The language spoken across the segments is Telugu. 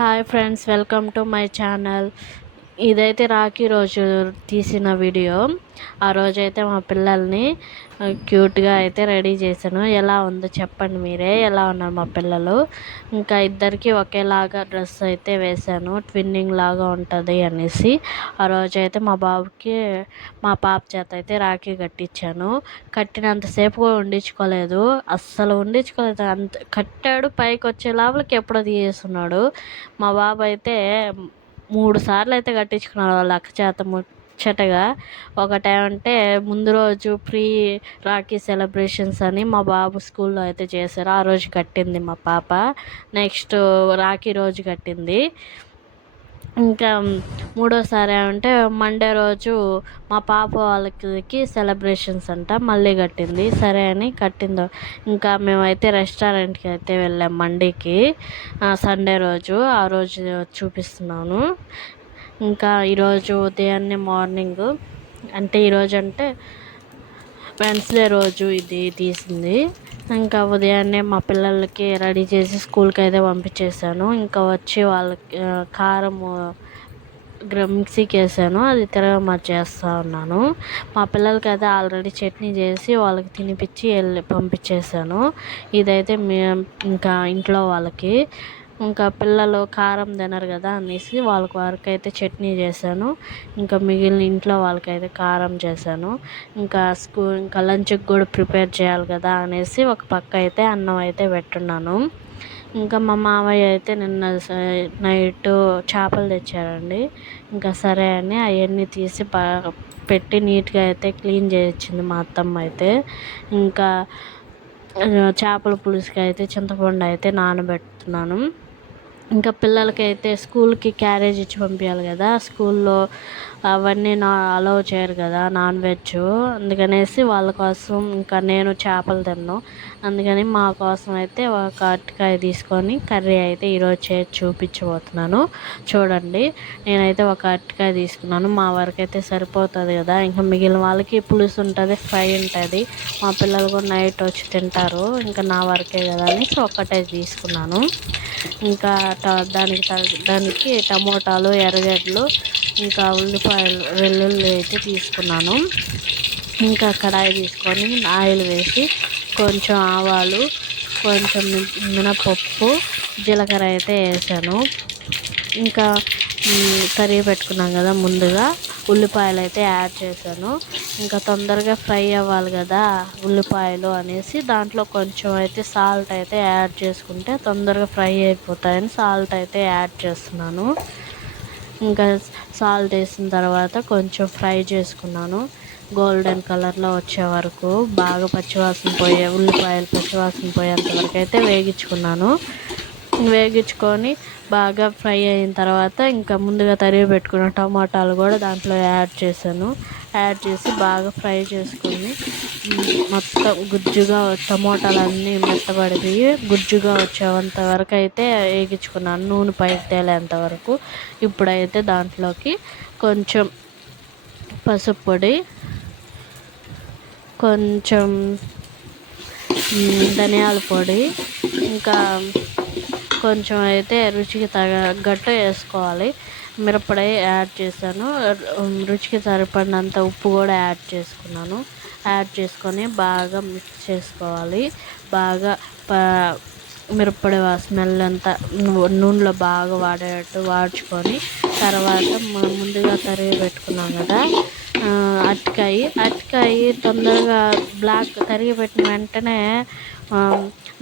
Hi friends, welcome to my channel. ఇదైతే రాఖీ రోజు తీసిన వీడియో. ఆ రోజైతే మా పిల్లల్ని క్యూట్గా అయితే రెడీ చేశాను. ఎలా ఉందో చెప్పండి మీరే, ఎలా ఉన్నారు మా పిల్లలు. ఇంకా ఇద్దరికి ఒకేలాగా డ్రెస్ అయితే వేశాను, ట్విన్నింగ్ లాగా ఉంటుంది అనేసి. ఆ రోజైతే మా బాబుకి మా పాప చేత అయితే రాఖీ కట్టించాను. కట్టినంతసేపు కూడా ఉండించుకోలేదు, అస్సలు ఉండించుకోలేదు. అంత కట్టాడు, పైకి వచ్చే లోపలికి ఎప్పుడో తీసేస్తున్నాడు. మా బాబు అయితే 3 సార్లు అయితే కట్టించుకున్నాడు వాళ్ళ అక్క చేత ముచ్చటగా. ఒకటేమంటే ముందు రోజు ప్రీ రాఖీ సెలబ్రేషన్స్ అని మా బాబు స్కూల్లో అయితే చేశారు. ఆ రోజు కట్టింది మా పాప. నెక్స్ట్ రాఖీ రోజు కట్టింది. ఇంకా మూడోసారి ఏమంటే మండే రోజు మా పాప వాళ్ళకి సెలబ్రేషన్స్ అంట, మళ్ళీ కట్టింది. సరే అని కట్టిందో. ఇంకా మేమైతే రెస్టారెంట్కి అయితే వెళ్ళాం మండేకి, సండే రోజు. ఆ రోజు చూపిస్తున్నాను. ఇంకా ఈరోజు ఉదయాన్నే మార్నింగ్, అంటే ఈరోజు అంటే వెన్స్డే రోజు ఇది తీసింది. ఇంకా ఉదయాన్నే మా పిల్లలకి రెడీ చేసి స్కూల్కి అయితే పంపించేసాను. ఇంకా వచ్చి వాళ్ళకి కారం మిక్సీకి వేసాను, అది తిరగమాత చేస్తూ ఉన్నాను. మా పిల్లలకి అయితే ఆల్రెడీ చట్నీ చేసి వాళ్ళకి తినిపించి పంపించేసాను. ఇదైతే ఇంకా ఇంట్లో వాళ్ళకి, ఇంకా పిల్లలు కారం తినరు కదా అనేసి వాళ్ళకి వరకు అయితే చట్నీ చేశాను. ఇంకా మిగిలిన ఇంట్లో వాళ్ళకైతే కారం చేశాను. ఇంకా లంచ్కి కూడా ప్రిపేర్ చేయాలి కదా అనేసి ఒక పక్క అయితే అన్నం అయితే పెట్టున్నాను. ఇంకా మా మామయ్య అయితే నిన్న నైట్ చేపలు తెచ్చారండి. ఇంకా సరే అని అవన్నీ తీసి పెట్టి నీట్గా అయితే క్లీన్ చేయించింది మా అత్తమ్మ అయితే. ఇంకా చేపల పులుసుకి అయితే చింతపండు అయితే నానబెడుతున్నాను. ఇంకా పిల్లలకైతే స్కూల్కి క్యారేజ్ ఇచ్చి పంపించాలి కదా, స్కూల్లో అవన్నీ అలౌ చేయరు కదా నాన్ వెజ్. అందుకనేసి వాళ్ళ కోసం ఇంకా నేను చేపలు తిన్నాను. అందుకని మా కోసం అయితే ఒక అరటికాయ తీసుకొని కర్రీ అయితే ఈరోజు చేసి చూపించబోతున్నాను. చూడండి, నేనైతే ఒక అరటికాయ తీసుకున్నాను. మా వరకు అయితే సరిపోతుంది కదా, ఇంకా మిగిలిన వాళ్ళకి పులుసు ఉంటుంది, ఫ్రై ఉంటుంది. మా పిల్లలు కూడా నైట్ వచ్చి తింటారు, ఇంకా నా వరకే కదా అనేసి ఒక్కటే తీసుకున్నాను. ఇంకా దానికి టమోటాలు, ఎర్రగడ్డలు, ఇంకా ఉల్లిపాయలు, వెల్లుల్లి అయితే తీసుకున్నాను. ఇంకా కడాయి తీసుకొని ఆయిల్ వేసి కొంచెం ఆవాలు, కొంచెం మినపప్పు, జీలకర్ర అయితే వేసాను. ఇంకా తరిగి పెట్టుకున్నాం కదా ముందుగా ఉల్లిపాయలు అయితే యాడ్ చేశాను. ఇంకా తొందరగా ఫ్రై అవ్వాలి కదా ఉల్లిపాయలు అనేసి దాంట్లో కొంచెం అయితే సాల్ట్ అయితే యాడ్ చేసుకుంటే తొందరగా ఫ్రై అయిపోతాయని సాల్ట్ అయితే యాడ్ చేస్తున్నాను. ఇంకా సాల్ట్ వేసిన తర్వాత కొంచెం ఫ్రై చేసుకున్నాను. గోల్డెన్ కలర్లో వచ్చే వరకు బాగా ఉల్లిపాయలు పచ్చివాసన పోయేంత వరకు అయితే వేగించుకొని బాగా ఫ్రై అయిన తర్వాత ఇంకా ముందుగా తరిగి పెట్టుకున్న టమాటాలు కూడా దాంట్లో యాడ్ చేసి బాగా ఫ్రై చేసుకొని మొత్తం గుజ్జుగా టమోటాలన్నీ మెత్తబడిపోయి గుజ్జుగా వచ్చేంత వరకు అయితే వేగించుకున్నాను, నూనె పైకి తేలేంత వరకు. ఇప్పుడైతే దాంట్లోకి కొంచెం పసుపు పొడి, కొంచెం ధనియాల పొడి, ఇంకా కొంచెం అయితే రుచికి తగ్గట్టు వేసుకోవాలి. మిరప్పొడి యాడ్ చేశాను. రుచికి సరిపడినంత ఉప్పు కూడా యాడ్ చేసుకొని బాగా మిక్స్ చేసుకోవాలి. బాగా మిరప్పొడి స్మెల్ అంతా నూనెలో బాగా వాడుచుకొని తర్వాత ముందుగా తరిగి పెట్టుకున్నాం కదా అరటికాయ తొందరగా తరిగి పెట్టిన వెంటనే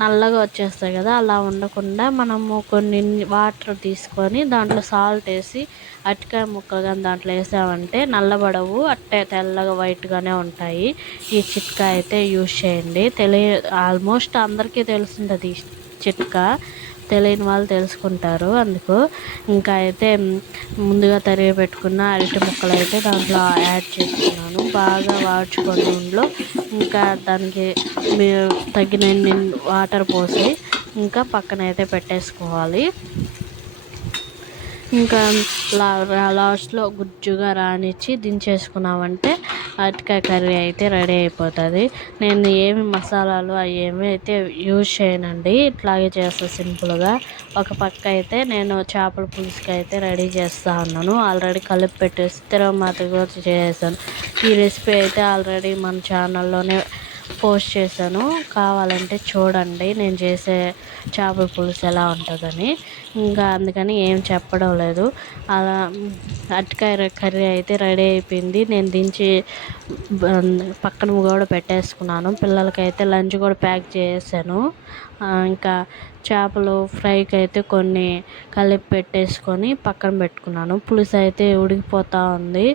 నల్లగా వచ్చేస్తాయి కదా, అలా ఉండకుండా మనము కొన్ని వాటర్ తీసుకొని దాంట్లో సాల్ట్ వేసి అరటికాయ ముక్కలు కానీ దాంట్లో వేసామంటే నల్లబడవు, అట్టే తెల్లగా వైట్గానే ఉంటాయి. ఈ చిట్కా అయితే యూజ్ చేయండి. ఆల్మోస్ట్ అందరికీ తెలుసుంటుంది ఈ చిట్కా, తెలియని వాళ్ళు తెలుసుకుంటారు అందుకు. ఇంకా అయితే ముందుగా తరిగి పెట్టుకున్న అరటి ముక్కలు అయితే దాంట్లో యాడ్ చేసుకున్నాను. బాగా వాడ్చుకొని నూనెలో ఇంకా దానికి తగినన్ని వాటర్ పోసి ఇంకా పక్కన అయితే పెట్టేసుకోవాలి. ఇంకా లాస్ట్లో గుజ్జుగా రానిచ్చి దించేసుకున్నామంటే అరటికాయ కర్రీ అయితే రెడీ అయిపోతుంది. నేను ఏమి మసాలాలు అవి ఏమి అయితే యూజ్ చేయనండి, ఇట్లాగే చేస్తాను సింపుల్గా. ఒక పక్క అయితే నేను చేపల పులుసుకి అయితే రెడీ చేస్తూ ఉన్నాను. ఆల్రెడీ కలిపి పెట్టేసి తిరగమాత కూడా చేసాను. ఈ రెసిపీ అయితే ఆల్రెడీ మన ఛానల్లోనే పోస్ట్ చేశాను, కావాలంటే చూడండి నేను చేసే చేపల పులుసు ఎలా ఉంటుందని. ఇంకా అందుకని ఏం చెప్పడం లేదు. అలా అరటికాయ కర్రీ అయితే రెడీ అయిపోయింది. నేను దించి పక్కన కూడా పెట్టేసుకున్నాను. పిల్లలకైతే లంచ్ కూడా ప్యాక్ చేసాను. ఇంకా చేపలు ఫ్రైకి అయితే కొన్ని కలిపి పెట్టేసుకొని పక్కన పెట్టుకున్నాను. పులుసు అయితే ఉడికిపోతూ ఉంది.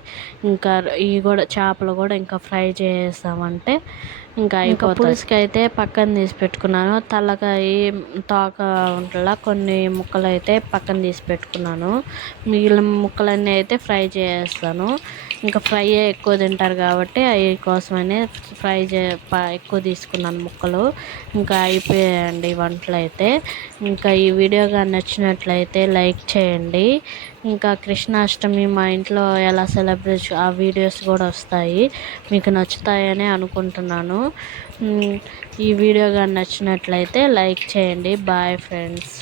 ఇంకా ఇవి కూడా చేపలు కూడా ఇంకా ఫ్రై చేసామంటే ఇంకా పులుసుకి అయితే పక్కన తీసి పెట్టుకున్నాను. తలకాయ తోక ఉంటలా కొన్ని ముక్కలు అయితే పక్కన తీసి పెట్టుకున్నాను. మిగిలిన ముక్కలన్నీ అయితే ఫ్రై చేస్తాను. ఇంకా ఫ్రై ఎక్కువ తింటారు కాబట్టి అవి కోసమనే ఫ్రై ఎక్కువ తీసుకున్నాను ముక్కలు. ఇంకా అయిపోయాయండి వంటలు అయితే. ఇంకా ఈ వీడియో కానీ నచ్చినట్లయితే లైక్ చేయండి. ఇంకా కృష్ణాష్టమి మా ఇంట్లో ఎలా సెలబ్రేట్ ఆ వీడియోస్ కూడా వస్తాయి, మీకు నచ్చుతాయని అనుకుంటున్నాను. ఈ వీడియో కానీ నచ్చినట్లయితే లైక్ చేయండి. Bye friends.